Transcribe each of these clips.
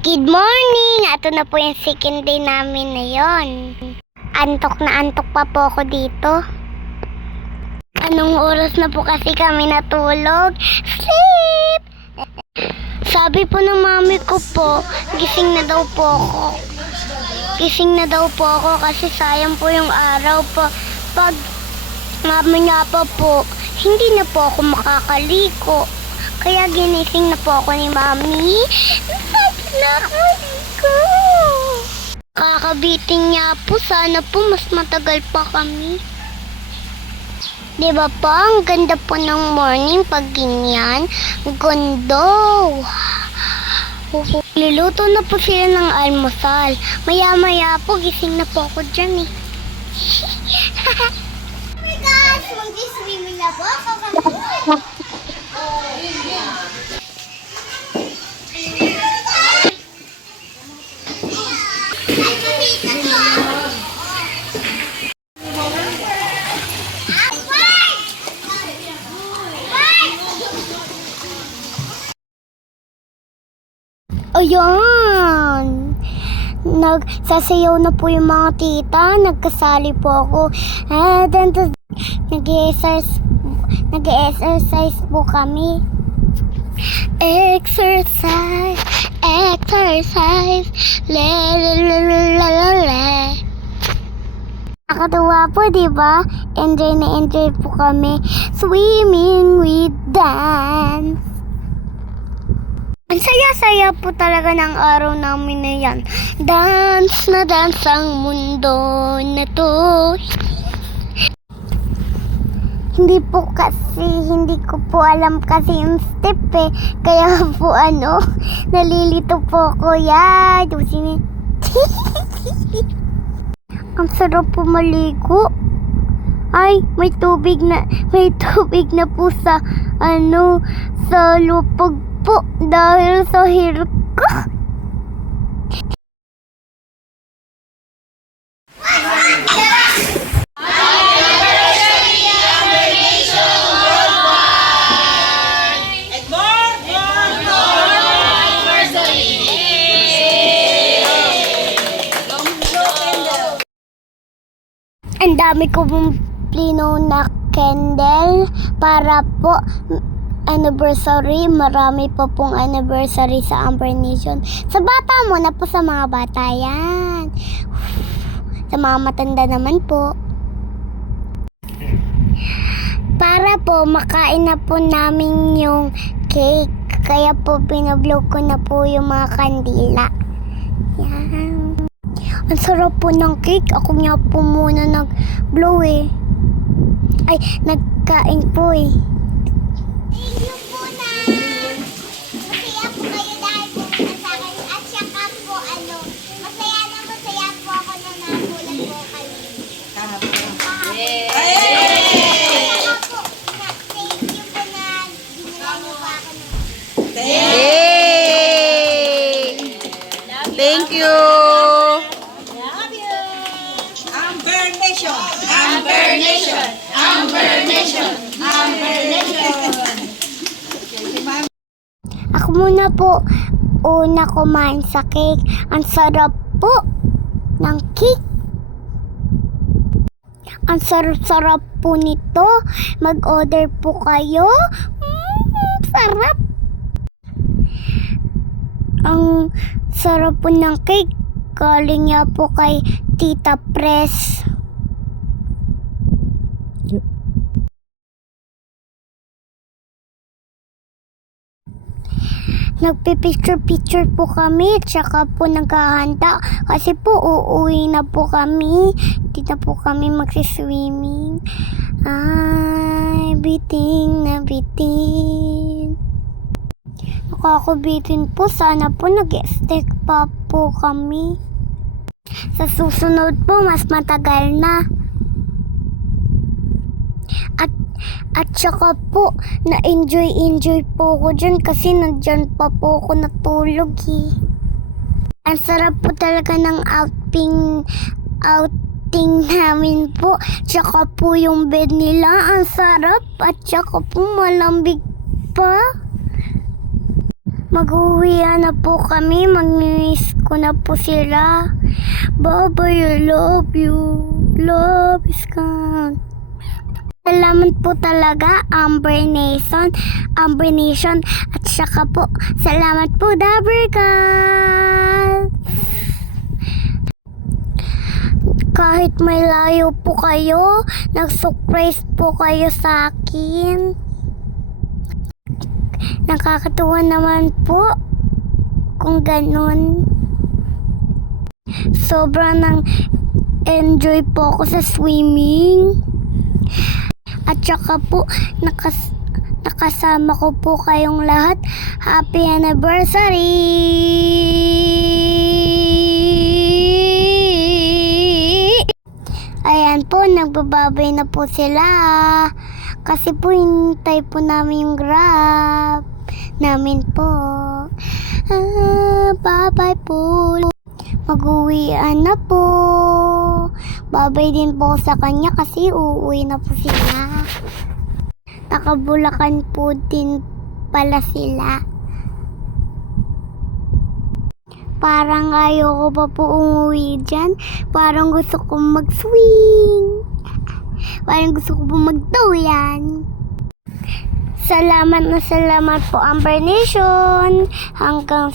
Good morning! Ito na po yung second day namin na yon. Antok na antok pa po ako dito. Anong oras na po kasi kami natulog? Sleep! Sabi po ng mami ko po, gising na daw po ako. Gising na daw po ako kasi sayang po yung araw po. Pag mamaya pa po, hindi na po ako makakaliko. Kaya ginising na po ako ni mami. Sabi na ako liko. Kakabiting niya po, sana po mas matagal pa kami. Diba po, ang ganda po ng morning pag ganyan. Gondo. Luluto na po sila ng almusal. Maya-maya po, gising na po ako dyan eh. Oh my gosh, mag-swimming na po ako kami. Ayan! Nagsasayaw na po yung mga tita. Nagkasali po ako. Nag-exercise po kami. Exercise. Le. Nakatuwa po, diba? Enjoy na enjoy po kami. Swimming with dance. Ang saya-saya po talaga ng araw namin na yan. Dance na dance ang mundo na to. Hindi ko po alam kasi yung step eh. Kaya po nalilito po ko yan. Ang sarap po maligo. Ay, may tubig na po sa sa lupag po dahil sa hirap ko. Ang dami ko pong plino na candle para po anniversary. Marami pa pong anniversary sa Amber Nation. Sa bata mo na po, sa mga bata yan. Sa mga matanda naman po. Para po makain na po namin yung cake. Kaya po pinablog ko na po yung mga kandila. Yan. Ang sarap po ng cake. Ako nga po muna nag-blow eh. Ay, nagkain po eh. Thank you po na. Masaya po kayo dahil pumunta sa akin. At saka po masaya po ako na nakulan po kayo. Kahapon. Yay! At saka po, thank you po na ginawa niyo po ako na. Thank you. Ako muna po una kumain sa cake. Ang sarap po ng cake. Ang sarap po nito. Mag-order po kayo. Sarap. Ang sarap po ng cake. Galing niya po kay Tita Press. Nagpipicture po kami, tsaka po naghahanda kasi po uuwi na po kami. Hindi na po kami magsiswimming. Ay, biting na biting. Nakakabitin po, sana po nag-stick pa po kami. Sa susunod po, mas matagal na. At saka po, na-enjoy po ako dyan kasi nandyan pa po ako natulog eh. Ang sarap po talaga ng outing namin po. Tsaka po yung bed nila, ang sarap. At saka po malambig pa. Mag-uwi na po kami. Mag-miss ko na po sila. Bye-bye, I love you. Love is gone. Salamat po talaga, Amber Nation, at saka po, salamat po, Dabber Cats. Kahit may layo po kayo, nag-surprise po kayo sa akin. Nakakatuwa naman po kung ganun. Sobrang nang enjoy po ako sa swimming. At saka po, nakasama ko po kayong lahat. Happy anniversary! Ayan po, nagbababay na po sila. Kasi po, hintay po namin yung grab namin po. Bye-bye po. Mag-uwian na po. Babay din po sa kanya kasi uuwi na po sila. Nakabulakan po din pala sila. Parang ayoko pa po umuwi dyan. Parang gusto ko mag-swing. Parang gusto ko po magduyan. Salamat po, Amber Nation. Hanggang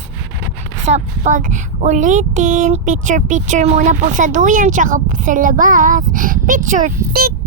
sa pag-ulitin. Picture muna po sa duyan tsaka po sa labas. Picture, tik!